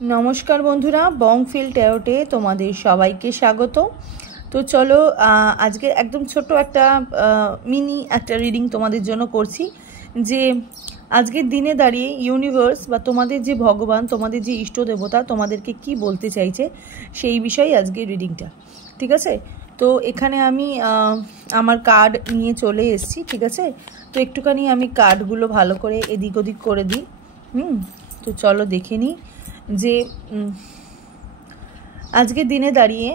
नमस्कार बंधुरा बंगफिल टैरोटे तुम्हारे सबाइके स्वागत। तो चलो आज के एकदम छोटो एक मिनी एक रिडिंग तुम्हारे जोनो करছি যে আজকের দিনে দাঁড়িয়ে ইউনিভার্স বা তোমাদের যে ভগবান তোমাদের যে ইষ্ট দেবতা তোমাদেরকে কি বলতে চাইছে সেই বিষয়ে আজকে রিডিংটা। ঠিক আছে, তো এখানে আমি আমার কার্ড নিয়ে চলে এসেছি। ঠিক আছে, তো একটুখানি আমি কার্ডগুলো ভালো করে এদিক ওদিক করে দিই। তো চলো দেখে নিই যে আজকের দিনে দাঁড়িয়ে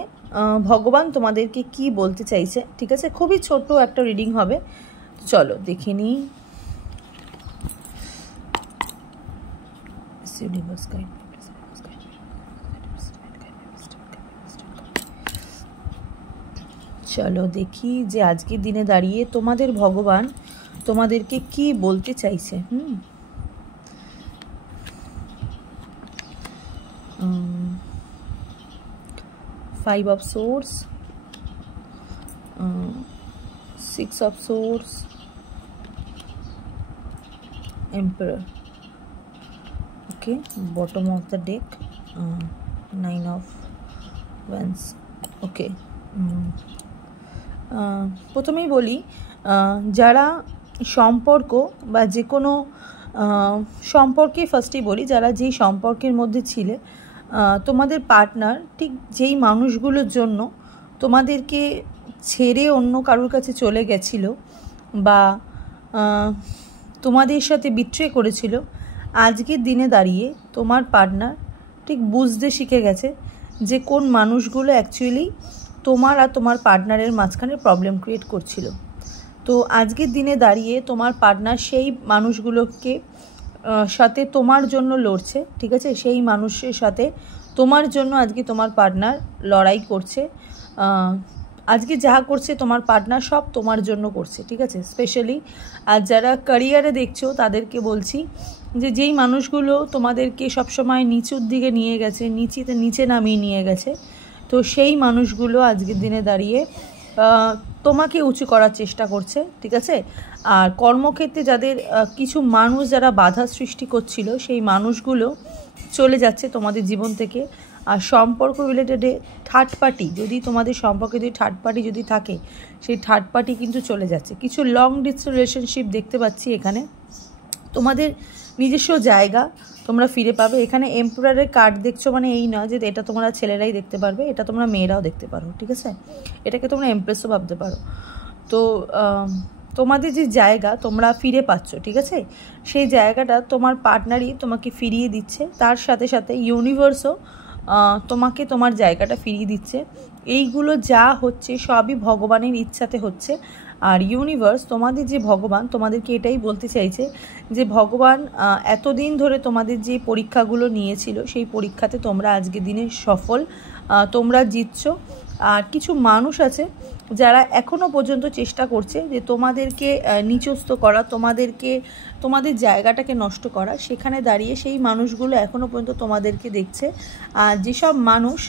ভগবান তোমাদেরকে কি বলতে চাইছে। ঠিক আছে, খুবই ছোট একটা রিডিং হবে, চলো দেখে নিই। চলো দেখি যে আজকের দিনে দাঁড়িয়ে তোমাদের ভগবান তোমাদেরকে কি বলতে চাইছে। Five of Swords, Six of Swords, Emperor. Okay, bottom of the deck, Nine of Wands. Okay, প্রথমেই বলি যারা সম্পর্ক বা যে কোনো সম্পর্কে ফার্স্টেই বলি যারা যেই সম্পর্কের মধ্যে ছিলে তোমাদের পার্টনার ঠিক যেই মানুষগুলোর জন্য তোমাদেরকে ছেড়ে অন্য কারোর কাছে চলে গেছিল বা তোমাদের সাথে বিট্রে করেছিল, আজকের দিনে দাঁড়িয়ে তোমার পার্টনার ঠিক বুঝতে শিখে গেছে যে কোন মানুষগুলো অ্যাকচুয়ালি তোমার আর তোমার পার্টনারের মাঝখানে প্রবলেম ক্রিয়েট করছিল। তো আজকের দিনে দাঁড়িয়ে তোমার পার্টনার সেই মানুষগুলোকে সাথে তোমার জন্য লড়ছে। ঠিক আছে, সেই মানুষের সাথে তোমার জন্য আজকে তোমার পার্টনার লড়াই করছে। আজকে যা করছে তোমার পার্টনার সব তোমার জন্য করছে। ঠিক আছে, স্পেশালি আর যারা ক্যারিয়ারে দেখছো তাদেরকে বলছি যে যেই মানুষগুলো তোমাদেরকে সবসময় নিচুর দিকে নিয়ে গেছে, নিচে নামিয়ে নিয়ে গেছে, তো সেই মানুষগুলো আজকের দিনে দাঁড়িয়ে তোমাকে উঁচু করার চেষ্টা করছে। ঠিক আছে, আর কর্মক্ষেত্রে যাদের কিছু মানুষ যারা বাধা সৃষ্টি করছিল সেই মানুষগুলো চলে যাচ্ছে তোমাদের জীবন থেকে। আর সম্পর্ক রিলেটেডে থার্ড পার্টি, যদি তোমাদের সম্পর্কে যদি থার্ড পার্টি যদি থাকে সেই থার্ড পার্টি কিন্তু চলে যাচ্ছে। কিছু লং ডিস্টেন্স রিলেশনশিপ দেখতে পাচ্ছি এখানে। তোমাদের নিজস্ব জায়গা তোমরা ফিরে পাবে। এখানে এম্পারারের কার্ড দেখছো মানে এই না যে এটা তোমরা ছেলেরাই দেখতে পারবে, এটা তোমরা মেয়েরাও দেখতে পারো। ঠিক আছে, এটাকে তোমরা এমপ্রেসও ভাবতে পারো। তো তোমাদের যে জায়গা তোমরা ফিরে পাচ্ছ, ঠিক আছে, সেই জায়গাটা তোমার পার্টনারই তোমাকে ফিরিয়ে দিচ্ছে। তার সাথে সাথে ইউনিভার্সও তোমাকে তোমার জায়গাটা ফিরিয়ে দিচ্ছে। এইগুলো যা হচ্ছে সবই ভগবানের ইচ্ছাতে হচ্ছে। আর ইউনিভার্স তোমাদের যে ভগবান তোমাদেরকে এটাই বলতে চাইছে যে ভগবান এতদিন ধরে তোমাদের যে পরীক্ষাগুলো নিয়েছিল সেই পরীক্ষাতে তোমরা আজকের দিনে সফল, তোমরা জিতছো। আর কিছু মানুষ আছে যারা এখনও পর্যন্ত চেষ্টা করছে যে তোমাদেরকে নিচস্ত করা, তোমাদের জায়গাটাকে নষ্ট করা, সেখানে দাঁড়িয়ে সেই মানুষগুলো এখনও পর্যন্ত তোমাদেরকে দেখছে। আর যেসব মানুষ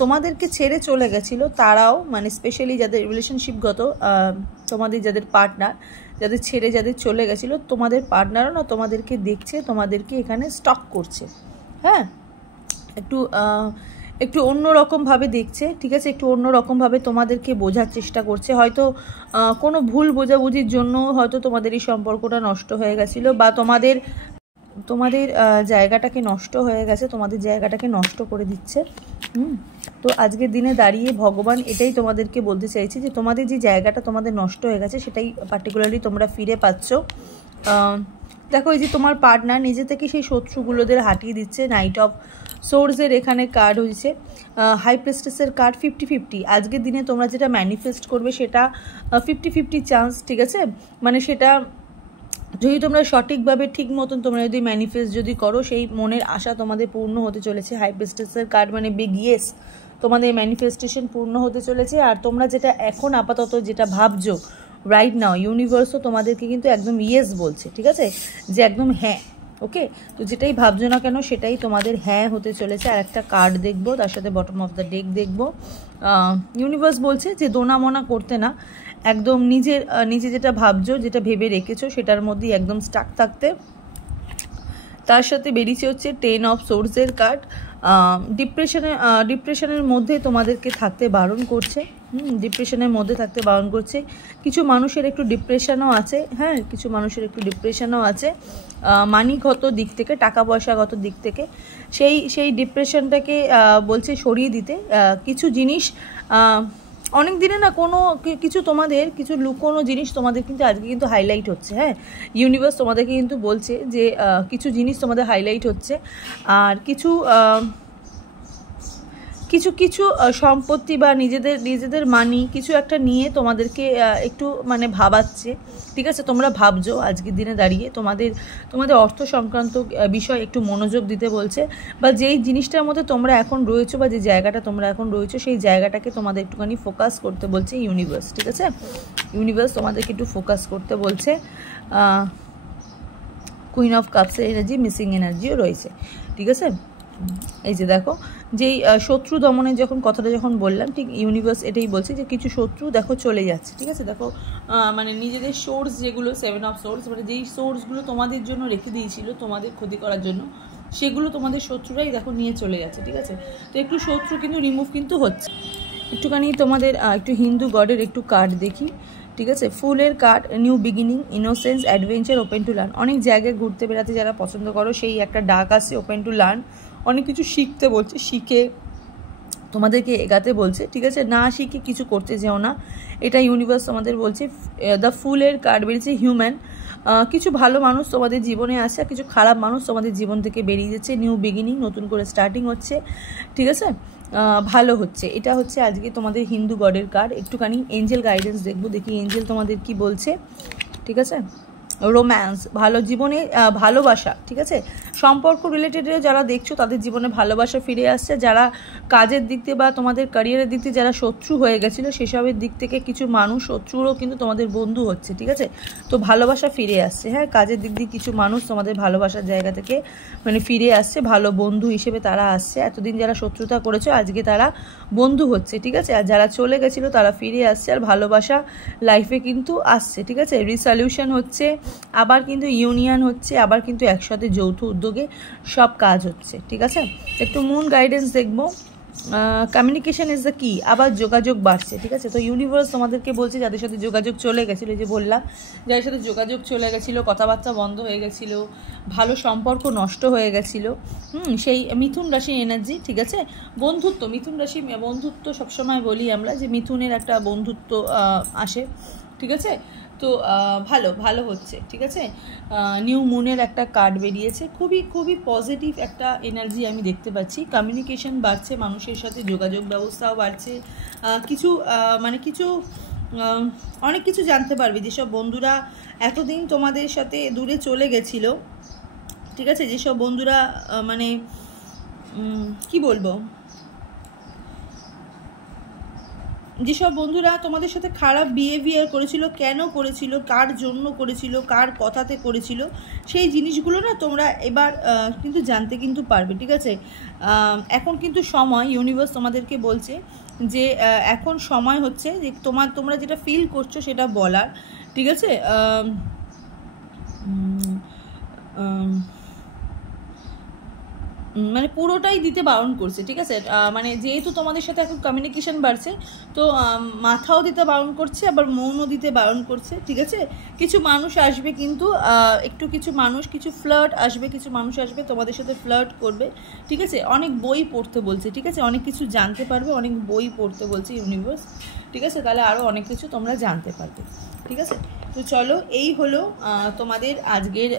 তোমাদেরকে ছেড়ে চলে গেছিলো তারাও, মানে স্পেশালি যাদের রিলেশনশিপগত তোমাদের যাদের পার্টনার যাদের ছেড়ে যাদের চলে গেছিলো, তোমাদের পার্টনারও না তোমাদেরকে দেখছে, তোমাদেরকে এখানে স্টক করছে। হ্যাঁ, একটু অন্যরকমভাবে দেখছে। ঠিক আছে, একটু অন্যরকমভাবে তোমাদেরকে বোঝার চেষ্টা করছে। হয়তো কোনো ভুল বোঝাবুঝির জন্য হয়তো তোমাদের এই সম্পর্কটা নষ্ট হয়ে গেছিলো বা তোমাদের জায়গাটাকে নষ্ট হয়ে গেছে, তোমাদের জায়গাটাকে নষ্ট করে দিচ্ছে। তো আজকের দিনে দাঁড়িয়ে ভগবান এটাই তোমাদেরকে বলতে চাইছে যে তোমাদের যে জায়গাটা তোমাদের নষ্ট হয়ে গেছে সেটাই পার্টিকুলারলি তোমরা ফিরে পাচ্ছ। দেখো এই যে তোমার পার্টনার নিজে থেকে সেই শত্রুগুলোদের হাঁটিয়ে দিচ্ছে। নাইট অফ সোর্সের এখানে কার্ড হয়েছে, হাই প্রেস্টেসের কার্ড 50-50। আজকের দিনে তোমরা যেটা ম্যানিফেস্ট করবে সেটা 50-50 চান্স। ঠিক আছে, মানে সেটা যদি তোমরা সঠিকভাবে ঠিক মতন তোমরা যদি ম্যানিফেস্ট যদি করো সেই মনের আশা তোমাদের পূর্ণ হতে চলেছে। হাই প্রেস্টেসের কার্ড মানে বিগ ইয়েস, তোমাদের ম্যানিফেস্টেশন পূর্ণ হতে চলেছে। আর তোমরা যেটা এখন আপাতত যেটা ভাবছো রাইট নাও, ইউনিভার্সও তোমাদেরকে কিন্তু একদম ইয়েস বলছে। ঠিক আছে, যে একদম হ্যাঁ। ওকে, তো যেটাই ভাবছো না কেন সেটাই তোমাদের হ্যাঁ হতে চলেছে। আর একটা কার্ড দেখবো, তার সাথে বটম অফ দ্য ডেক দেখবো। ইউনিভার্স বলছে যে দোনামোনা করতে না, একদম নিজে যেটা ভাবছো যেটা ভেবে রেখেছো সেটার মধ্যেই একদম স্টাক থাকতে। তার সাথে বেরিয়েছে হচ্ছে 10 অফ সোর্সের কার্ড। ডিপ্রেশনের মধ্যে তোমাদেরকে থাকতে বারণ করছে। ডিপ্রেশনের মধ্যে থাকতে বারণ করছে। কিছু মানুষের একটু ডিপ্রেশনও আছে, হ্যাঁ, কিছু মানুষের একটু ডিপ্রেশনও আছে মানিগত দিক থেকে, টাকা পয়সাগত দিক থেকে। সেই ডিপ্রেশনটাকে বলছে সরিয়ে দিতে। কিছু জিনিস অনেক দিনে না কোনো কিছু তোমাদের কিছু লুকোনো জিনিস তোমাদের কিন্তু আজকে কিন্তু হাইলাইট হচ্ছে। হ্যাঁ, ইউনিভার্স তোমাদেরকে কিন্তু বলছে যে কিছু জিনিস তোমাদের হাইলাইট হচ্ছে। আর কিছু কিছু কিছু সম্পত্তি বা নিজেদের মানি কিছু একটা নিয়ে তোমাদেরকে একটু মানে ভাবাচ্ছে। ঠিক আছে, তোমরা ভাবছো আজকের দিনে দাঁড়িয়ে তোমাদের অর্থ সংক্রান্ত বিষয় একটু মনোযোগ দিতে বলছে, বা যেই জিনিসটার মধ্যে তোমরা এখন রয়েছো বা যে জায়গাটা তোমরা এখন রয়েছো সেই জায়গাটাকে তোমাদের একটুখানি ফোকাস করতে বলছে ইউনিভার্স। ঠিক আছে, ইউনিভার্স তোমাদেরকে একটু ফোকাস করতে বলছে। কুইন অফ কাপসের এনার্জি, মিসিং এনার্জিও রয়েছে। ঠিক আছে, এই যে দেখো, যেই শত্রু দমনের কথাটা যখন বললাম, ঠিক ইউনিভার্স এটাই বলছে যে কিছু শত্রু দেখো চলে যাচ্ছে। ঠিক আছে, দেখো মানে নিজেদের সোর্স যেগুলো 7 অফ সোর্স, মানে যেই সোর্সগুলো তোমাদের জন্য রেখে দিয়েছিল তোমাদের ক্ষতি করার জন্য, সেগুলো তোমাদের শত্রুরাই দেখো নিয়ে চলে যাচ্ছে। ঠিক আছে, তো একটু শত্রু কিন্তু রিমুভ কিন্তু হচ্ছে। একটুখানি তোমাদের একটু হিন্দু গডের একটু কার্ড দেখি। ঠিক আছে, ফুলের card, new beginning, innocence, adventure, open to learn. অনেক জায়গায় ঘুরতে বেড়াতে যারা পছন্দ করো সেই একটা ডাক আসছে, ওপেন টু লার্ন। অনেক কিছু শিখতে বলছে, শিখে তোমাদেরকে এগাতে বলছে। ঠিক আছে, না শিখে কিছু করতে যেও না, এটা ইউনিভার্স তোমাদের বলছে। দ্য ফুলের কার্ড বেরিয়েছে, হিউম্যান। কিছু ভালো মানুষ তোমাদের জীবনে আসছে, কিছু খারাপ মানুষ তোমাদের জীবন থেকে বেরিয়ে যাচ্ছে। নিউ বিগিনিং, নতুন করে স্টার্টিং হচ্ছে। ঠিক আছে, ভালো হচ্ছে। এটা হচ্ছে আজকে তোমাদের হিন্দু গডের কার্ড। একটুখানি এঞ্জেল গাইডেন্স দেখবো, দেখি এঞ্জেল তোমাদের কি বলছে। ঠিক আছে, রোম্যান্স, ভালো জীবনে ভালোবাসা। ঠিক আছে, সম্পর্ক রিলেটেডেও যারা দেখছো তাদের জীবনে ভালোবাসা ফিরে আসছে। যারা কাজের দিক থেকে বা তোমাদের ক্যারিয়ারের দিক থেকে যারা শত্রু হয়ে গেছিলো সেসবের দিক থেকে কিছু মানুষ, শত্রুরও কিন্তু তোমাদের বন্ধু হচ্ছে। ঠিক আছে, তো ভালোবাসা ফিরে আসছে। হ্যাঁ, কাজের দিক দিয়ে কিছু মানুষ তোমাদের ভালোবাসার জায়গা থেকে মানে ফিরে আসছে, ভালো বন্ধু হিসেবে তারা আসছে। এতদিন যারা শত্রুতা করেছো আজকে তারা বন্ধু হচ্ছে। ঠিক আছে, আর যারা চলে গেছিলো তারা ফিরে আসছে, আর ভালোবাসা লাইফে কিন্তু আসছে। ঠিক আছে, রিসলিউশন হচ্ছে, আবার কিন্তু ইউনিয়ন হচ্ছে, আবার কিন্তু একসাথে যৌথ উদ্যোগে সব কাজ হচ্ছে। ঠিক আছে, একটু মুন গাইডেন্স দেখবো। কমিউনিকেশন ইজ দ্য কি, আবার যোগাযোগ বাড়ছে। ঠিক আছে, তো ইউনিভার্স তোমাদেরকে বলছে যাদের সাথে যোগাযোগ চলে গেছিলো, যে বললাম যাদের সাথে যোগাযোগ চলে গেছিলো, কথাবার্তা বন্ধ হয়ে গেছিলো, ভালো সম্পর্ক নষ্ট হয়ে গেছিলো, সেই মিথুন রাশির এনার্জি। ঠিক আছে, বন্ধুত্ব, মিথুন রাশি বন্ধুত্ব সবসময় বলি আমরা যে মিথুনের একটা বন্ধুত্ব আসে। ঠিক আছে, তো ভালো হচ্ছে। ঠিক আছে, নিউ মুনের একটা কার্ড বেরিয়েছে, খুবই পজিটিভ একটা এনার্জি আমি দেখতে পাচ্ছি। কমিউনিকেশন বাড়ছে, মানুষের সাথে যোগাযোগ ব্যবস্থাও বাড়ছে। অনেক কিছু জানতে পারবে যেসব বন্ধুরা এতদিন তোমাদের সাথে দূরে চলে গেছিলো। ঠিক আছে, যেসব বন্ধুরা মানে কি বলবো, যেসব বন্ধুরা তোমাদের সাথে খারাপ বিহেভিয়ার করেছিল, কেন করেছিল, কার জন্য করেছিল, কার কথাতে করেছিল, সেই জিনিসগুলো না তোমরা এবার কিন্তু জানতে কিন্তু পারবে। ঠিক আছে, এখন কিন্তু সময়, ইউনিভার্স তোমাদেরকে বলছে যে এখন সময় হচ্ছে যে তোমরা যেটা ফিল করছো সেটা বলার। ঠিক আছে, মানে পুরোটাই দিতে বারণ করছে। ঠিক আছে, মানে যেহেতু তোমাদের সাথে এখন কমিউনিকেশন বাড়ছে, তো মাথাও দিতে বারণ করছে, আবার মনও দিতে বারণ করছে। ঠিক আছে, কিছু মানুষ আসবে কিন্তু কিছু ফ্লার্ট আসবে, কিছু মানুষ আসবে তোমাদের সাথে ফ্লার্ট করবে। ঠিক আছে, অনেক বই পড়তে বলছে। ঠিক আছে, অনেক কিছু জানতে পারবে, অনেক বই পড়তে বলছে ইউনিভার্স। ঠিক আছে, তাহলে আরও অনেক কিছু তোমরা জানতে পারবে। ঠিক আছে, তো চলো, এই হলো তোমাদের আজকের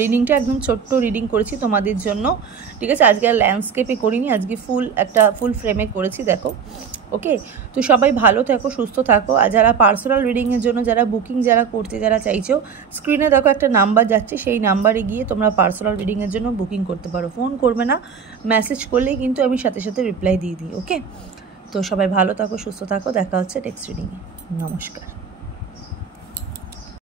রিডিংটা। একদম ছোট্ট রিডিং করেছি তোমাদের জন্য। ঠিক আছে, আজকে আর ল্যান্ডস্কেপে করিনি, আজকে ফুল ফ্রেমে করেছি। দেখো, ওকে, তো সবাই ভালো থাকো, সুস্থ থাকো। আর যারা পার্সোনাল রিডিংয়ের জন্য যারা বুকিং যারা চাইছো, স্ক্রিনে দেখো একটা নাম্বার যাচ্ছে, সেই নাম্বারে গিয়ে তোমরা পার্সোনাল রিডিংয়ের জন্য বুকিং করতে পারো। ফোন করবে না, মেসেজ করলেই কিন্তু আমি সাথে সাথে রিপ্লাই দিয়ে দিই। ওকে, তো সবাই ভালো থাকো, সুস্থ থাকো, দেখা হচ্ছে নেক্সট রিডিংয়ে। নমস্কার।